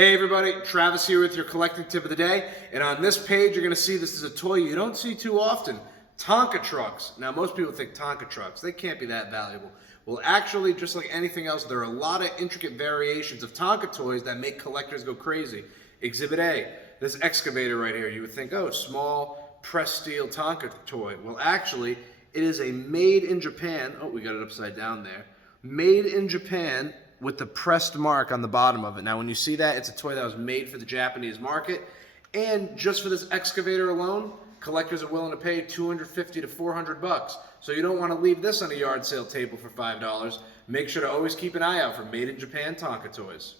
Hey everybody, Travis here with your collecting tip of the day. And on this page, you're going to see this is a toy you don't see too often. Tonka Trucks. Now, most people think Tonka Trucks. They can't be that valuable. Well, actually, just like anything else, there are a lot of intricate variations of Tonka toys that make collectors go crazy. Exhibit A, this excavator right here. You would think, oh, small pressed steel Tonka toy. Well, actually, it is a made in Japan. Oh, we got it upside down there. Made in Japan with the pressed mark on the bottom of it. Now, when you see that, it's a toy that was made for the Japanese market. And just for this excavator alone, collectors are willing to pay $250 to $400. So you don't want to leave this on a yard sale table for $5. Make sure to always keep an eye out for Made in Japan Tonka toys.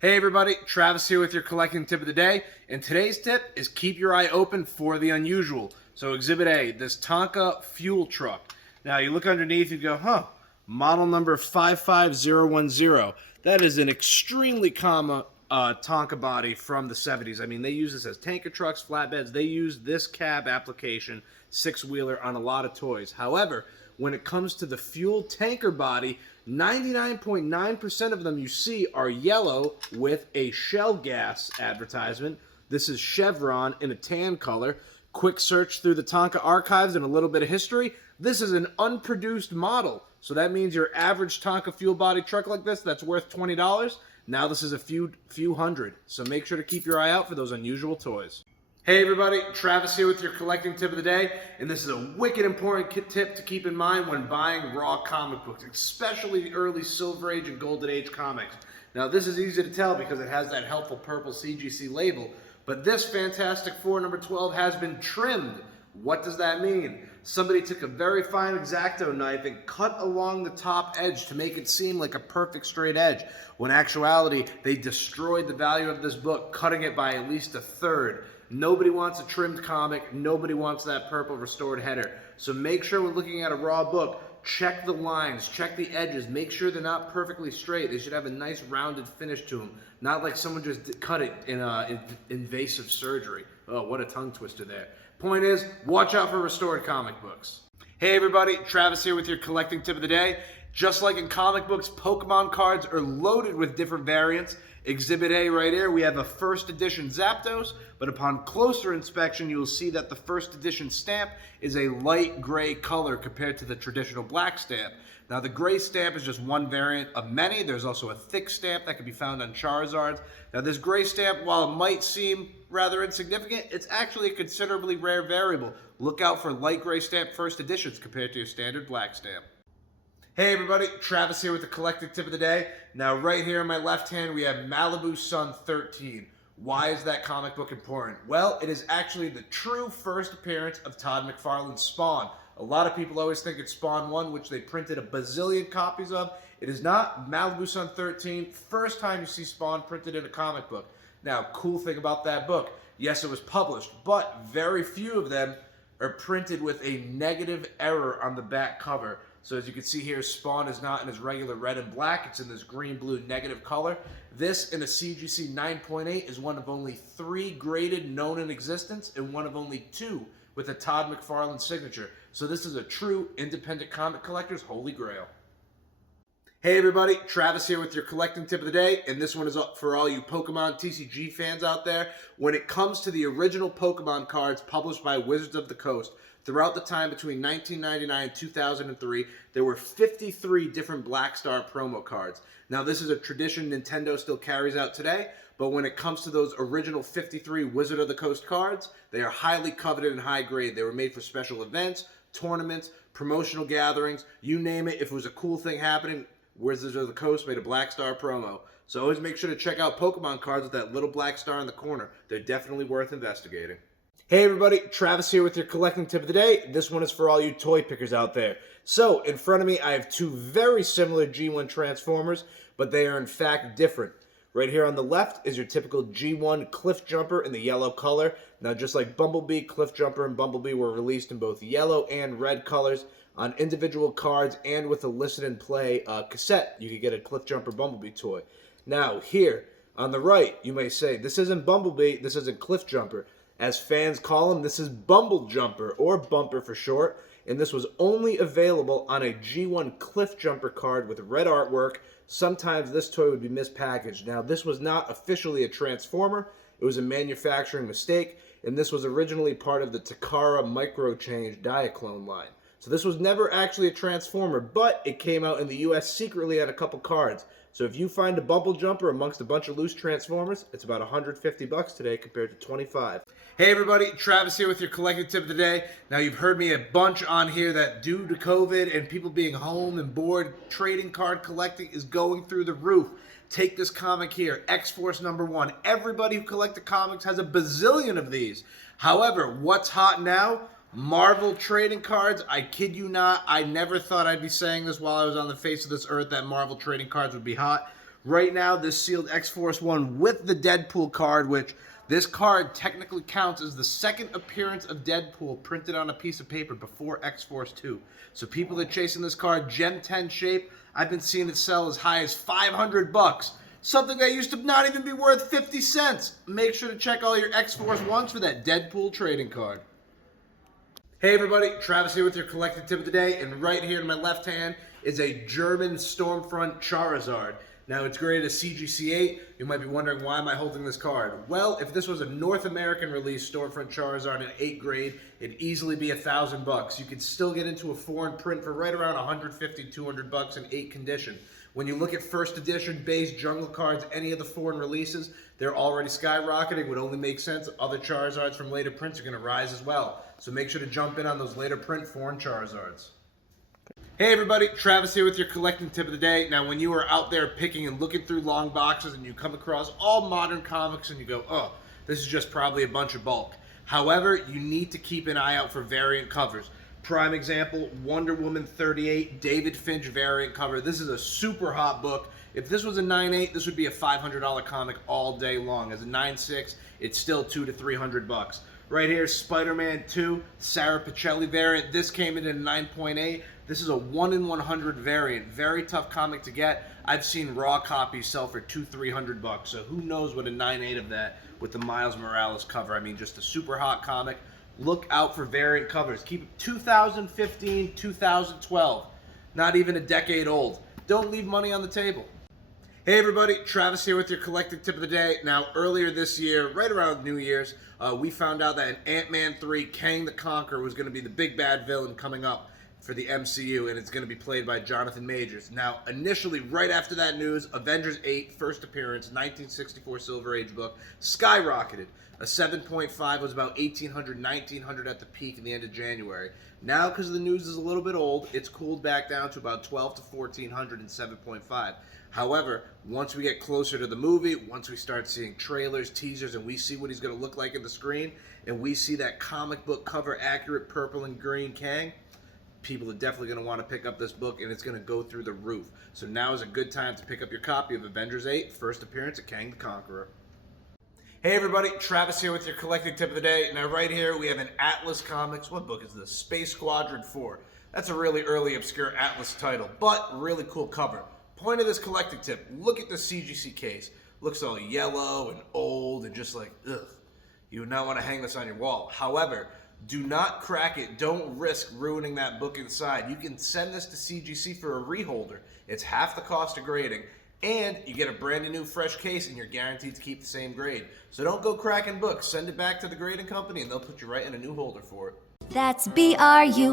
Hey everybody, Travis here with your collecting tip of the day. And today's tip is keep your eye open for the unusual. So Exhibit A, this Tonka fuel truck. Now you look underneath, you go, model number 55010. That is an extremely common Tonka body from the 70s. I mean, they use this as tanker trucks, flatbeds. They use this cab application, six-wheeler, on a lot of toys. However, when it comes to the fuel tanker body, 99.9% of them you see are yellow with a shell gas advertisement. This is Chevron in a tan color. Quick search through the Tonka archives and a little bit of history. This is an unproduced model. So that means your average Tonka fuel body truck like this that's worth $20, now this is a few hundred. So make sure to keep your eye out for those unusual toys. Hey everybody, Travis here with your collecting tip of the day, and this is a wicked important tip to keep in mind when buying raw comic books, especially the early Silver Age and Golden Age comics. Now this is easy to tell because it has that helpful purple CGC label, but this Fantastic Four number 12 has been trimmed. What does that mean? Somebody took a very fine X-Acto knife and cut along the top edge to make it seem like a perfect straight edge, when in actuality, they destroyed the value of this book, cutting it by at least a third. Nobody wants a trimmed comic. Nobody wants that purple restored header. So make sure when looking at a raw book, check the lines, check the edges, make sure they're not perfectly straight. They should have a nice rounded finish to them, not like someone just cut it in invasive surgery. Oh, what a tongue twister there. Point is, watch out for restored comic books. Hey everybody, Travis here with your collecting tip of the day. Just like in comic books, Pokemon cards are loaded with different variants. Exhibit A right here, we have a first edition Zapdos, but upon closer inspection, you will see that the first edition stamp is a light gray color compared to the traditional black stamp. Now the gray stamp is just one variant of many. There's also a thick stamp that can be found on Charizards. Now this gray stamp, while it might seem rather insignificant, it's actually a considerably rare variable. Look out for light gray stamp first editions compared to your standard black stamp. Hey everybody, Travis here with the collecting tip of the day. Now right here in my left hand we have Malibu Sun 13. Why is that comic book important? Well, it is actually the true first appearance of Todd McFarlane's Spawn. A lot of people always think it's Spawn 1, which they printed a bazillion copies of. It is not. Malibu Sun 13, first time you see Spawn printed in a comic book. Now, cool thing about that book, yes, it was published, but very few of them are printed with a negative error on the back cover. So as you can see here, Spawn is not in his regular red and black. It's in this green-blue negative color. This, in a CGC 9.8, is one of only 3 graded known in existence and one of only 2 with a Todd McFarlane signature. So this is a true independent comic collector's holy grail. Hey everybody, Travis here with your collecting tip of the day, and this one is up for all you Pokemon TCG fans out there. When it comes to the original Pokemon cards published by Wizards of the Coast, throughout the time between 1999 and 2003, there were 53 different Black Star promo cards. Now this is a tradition Nintendo still carries out today, but when it comes to those original 53 Wizard of the Coast cards, they are highly coveted and high grade. They were made for special events, tournaments, promotional gatherings, you name it. If it was a cool thing happening, Wizards of the Coast made a Black Star promo. So always make sure to check out Pokemon cards with that little black star in the corner. They're definitely worth investigating. Hey everybody, Travis here with your collecting tip of the day. This one is for all you toy pickers out there. So, in front of me, I have 2 very similar G1 Transformers, but they are in fact different. Right here on the left is your typical G1 Cliff Jumper in the yellow color. Now, just like Bumblebee, Cliff Jumper and Bumblebee were released in both yellow and red colors on individual cards and with a listen and play cassette. You could get a Cliff Jumper Bumblebee toy. Now, here on the right, you may say, this isn't Bumblebee, this isn't Cliff Jumper. As fans call him, this is Bumble Jumper, or Bumper for short, and this was only available on a G1 Cliff Jumper card with red artwork, sometimes this toy would be mispackaged. Now, this was not officially a Transformer. It was a manufacturing mistake, and this was originally part of the Takara Micro Change Diaclone line. So this was never actually a Transformer, but it came out in the US secretly on a couple cards. So if you find a Bubble Jumper amongst a bunch of loose Transformers, it's about $150 today compared to $25. Hey everybody, Travis here with your collecting tip of the day. Now you've heard me a bunch on here that due to COVID and people being home and bored, trading card collecting is going through the roof. Take this comic here, X-Force #1. Everybody who collected comics has a bazillion of these. However, what's hot now? Marvel trading cards. I kid you not, I never thought I'd be saying this while I was on the face of this earth that Marvel trading cards would be hot. Right now, this sealed X-Force 1 with the Deadpool card, which this card technically counts as the second appearance of Deadpool printed on a piece of paper before X-Force 2. So people that are chasing this card, Gem 10 shape, I've been seeing it sell as high as $500. Something that used to not even be worth 50 cents. Make sure to check all your X-Force 1s for that Deadpool trading card. Hey everybody, Travis here with your collecting tip of the day, and right here in my left hand is a German Stormfront Charizard. Now it's graded as CGC8. You might be wondering, why am I holding this card? Well, if this was a North American release Stormfront Charizard in 8th grade, it'd easily be $1,000. You could still get into a foreign print for right around $150, $200 in 8 condition. When you look at first edition base jungle cards, any of the foreign releases, they're already skyrocketing. Would only make sense. Other Charizards from later prints are going to rise as well. So make sure to jump in on those later print foreign Charizards. Hey everybody, Travis here with your collecting tip of the day. Now when you are out there picking and looking through long boxes and you come across all modern comics and you go, oh, this is just probably a bunch of bulk. However, you need to keep an eye out for variant covers. Prime example, Wonder Woman 38, David Finch variant cover. This is a super hot book. If this was a 9.8, this would be a $500 comic all day long. As a 9.6, it's still $200 to $300. Right here, Spider-Man 2, Sarah Pichelli variant. This came in at a 9.8. This is a 1 in 100 variant. Very tough comic to get. I've seen raw copies sell for $200 to $300. So who knows what a 9.8 of that with the Miles Morales cover. I mean, just a super hot comic. Look out for variant covers. Keep it 2015, 2012. Not even a decade old. Don't leave money on the table. Hey everybody, Travis here with your collecting tip of the day. Now earlier this year, right around New Year's, we found out that in Ant-Man 3, Kang the Conqueror was going to be the big bad villain coming up for the MCU, and it's going to be played by Jonathan Majors. Now, initially, right after that news, Avengers 8, first appearance, 1964 Silver Age book, skyrocketed. A 7.5 was about $1,800, $1,900 at the peak in the end of January. Now, because the news is a little bit old, it's cooled back down to about $1,200 to $1,400 and 7.5. However, once we get closer to the movie, once we start seeing trailers, teasers, and we see what he's going to look like in the screen, and we see that comic book cover accurate purple and green Kang, people are definitely going to want to pick up this book, and it's going to go through the roof. So now is a good time to pick up your copy of Avengers 8, first appearance of Kang the Conqueror. Hey everybody, Travis here with your collecting tip of the day. Now right here we have an Atlas Comics. What book is this? Space Squadron 4. That's a really early obscure Atlas title, but really cool cover. Point of this collecting tip, look at the CGC case. Looks all yellow and old and just like, ugh. You would not want to hang this on your wall. However, do not crack it. Don't risk ruining that book inside. You can send this to CGC for a reholder. It's half the cost of grading, and you get a brand new fresh case and you're guaranteed to keep the same grade. So don't go cracking books. Send it back to the grading company and they'll put you right in a new holder for it. That's BRUNEAU.